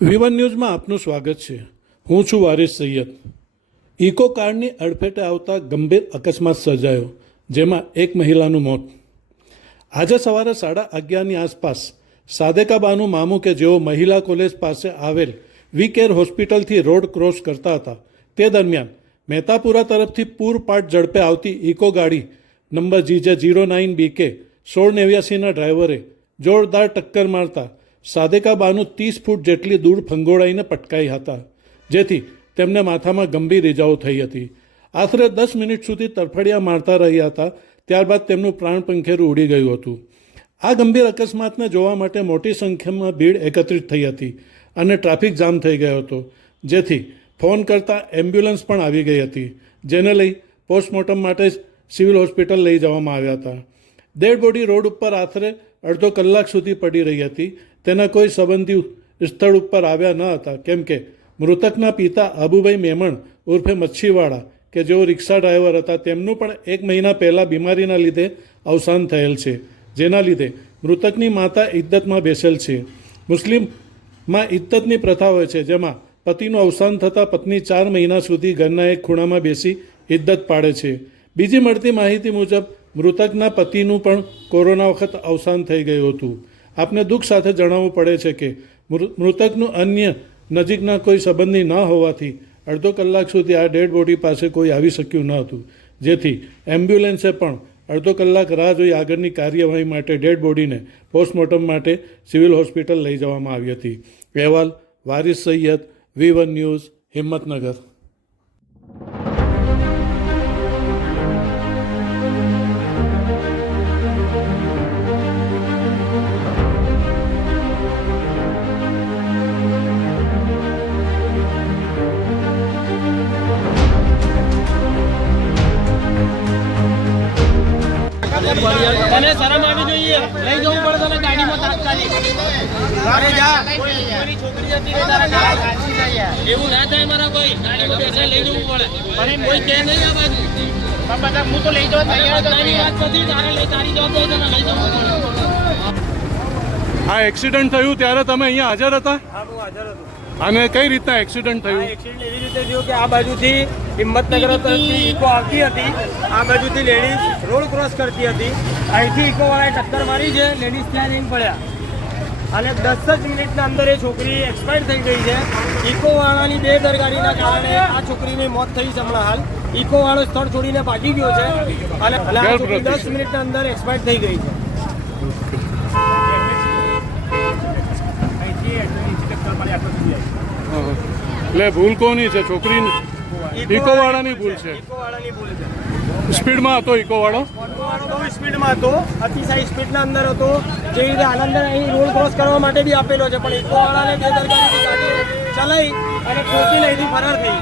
વિવન ન્યૂઝમાં આપનું સ્વાગત છે. હું છું વારિસ સૈયદ. ઇકો કારની અડફેટે આવતા ગંભીર અકસ્માત સર્જાયો, જેમાં એક મહિલાનું મોત. આજે સવારે સાડા અગિયારની આસપાસ સાદેકાબાનું મામું કે જેઓ મહિલા કોલેજ પાસે આવેલ વી કેર હોસ્પિટલથી રોડ ક્રોસ કરતા હતા. તે દરમિયાન મહેતાપુરા તરફથી પૂરપાટ ઝડપે આવતી ઇકો ગાડી number GJ zero nine B K સોળ નેવ્યાસીના ડ્રાઈવરે જોરદાર ટક્કર મારતા સાદેકાબાનું ત્રીસ ફૂટ જેટલી દૂર ફંગોળાઈને પટકાઈ હતા, જેથી તેમને માથામાં ગંભીર ઇજાઓ થઈ હતી. આશરે દસ મિનિટ સુધી તરફડિયા મારતા રહ્યા હતા, ત્યારબાદ તેમનું પ્રાણ પંખેરું ઉડી ગયું હતું. આ ગંભીર અકસ્માતને જોવા માટે મોટી સંખ્યામાં ભીડ એકત્રિત થઈ હતી અને ટ્રાફિક જામ થઈ ગયો હતો, જેથી ફોન કરતાં એમ્બ્યુલન્સ પણ આવી ગઈ હતી, જેને લઈ પોસ્ટમોર્ટમ માટે સિવિલ હોસ્પિટલ લઈ જવામાં આવ્યા હતા. ડેડ બોડી રોડ ઉપર આશરે અડધો કલાક સુધી પડી રહી હતી તેના કોઈ સંબંધી સ્થળ ઉપર આવ્યા ન હતા. કેમ કે મૃતકના પિતા અબુભાઈ મેમણ ઉર્ફે મચ્છીવાળા, કે જેઓ રિક્ષા ડ્રાઈવર હતા, તેમનું પણ એક મહિના પહેલાં બીમારીના લીધે અવસાન થયેલ છે, જેના લીધે મૃતકની માતા ઇદ્દતમાં બેસેલ છે. મુસ્લિમમાં ઇદ્દતની પ્રથા હોય છે, જેમાં પતિનું અવસાન થતાં પત્ની ચાર મહિના સુધી ઘરના એક ખૂણામાં બેસી ઇદ્દત પાડે છે. બીજી મળતી માહિતી મુજબ, મૃતકના પતિનું પણ કોરોના વખત અવસાન થઈ ગયું હતું. આપને દુઃખ સાથે જણાવવું પડે છે કે મૃતકનું અન્ય નજીકના કોઈ સંબંધી ન હોવાથી અડધો કલાક સુધી આ ડેડ બોડી પાસે કોઈ આવી શક્યું ન હતું. જેથી એમ્બ્યુલન્સે પણ અડધો કલાક રાહ જોઈ આગળની કાર્યવાહી માટે ડેડ બોડીને પોસ્ટમોર્ટમ માટે સિવિલ હોસ્પિટલ લઈ જવામાં આવી હતી. અહેવાલ, Waris Syed, V one news, Himmatnagar. તને શરમ આવી જોઈએ? લઈ જવું પડે તને ગાડીમાં તાત્કાલિક. અરે જા. કોઈની છોકરી હતી ને તારા ગાડી? ઘાસી જાય એવું ના થાય મારા ભાઈ. ગાડીમાં પૈસા લઈ જવું પડે. પણ કોઈ કે નહીં આ બાજુ. પણ બધા હું તો લઈ જવા તૈયાર તારી વાત નથી. તારે લઈ તારી જવાબદારી તને લઈ જવું પડે. આ એક્સિડન્ટ થયું ત્યારે તમે અહીંયા હાજર હતા? હા હું હાજર હતો. અને કઈ રીતના એક્સિડન્ટ થયું? એક્સિડન્ટ એવી રીતે થયું કે આ બાજુથી હિંમતનગર તરફથી ઇકો આવતી હતી. આ બાજુથી લેડીઝ રોડ ક્રોસ કરતી હતી. અહીંથી ઇકોવાળાએ ટક્કર મારી છે લેડીઝ ત્યાં જઈને પડ્યા. અને દસ જ મિનિટના અંદર એ છોકરી એક્સપાયર થઈ ગઈ છે. ઇકોવાળાની બે દરગાડીના કારણે આ છોકરીની મોત થઈ છે હમણાં હાલ. ઇકોવાળો સ્થળ છોડીને ભાગી ગયો છે. અને અને દસ મિનિટના અંદર એક્સપાયર થઈ ગઈ છે. એટલે ભૂલ કોની છે? છોકરી ઇકોવાળાની ભૂલ છે. ભૂલ છે. સ્પીડમાં હતો ઇકોવાળો? વાળો બહુ સ્પીડમાં હતો. અતિશય સ્પીડના અંદર હતો. જે રીતે આનંદ અહીં રોડ ક્રોસ કરવા માટે બી આપેલો છે પણ ઇકોવાળાને બેદરકારીથી ગાડી ચલાવી અને ખોટી અહીંથી ફરાર થઈ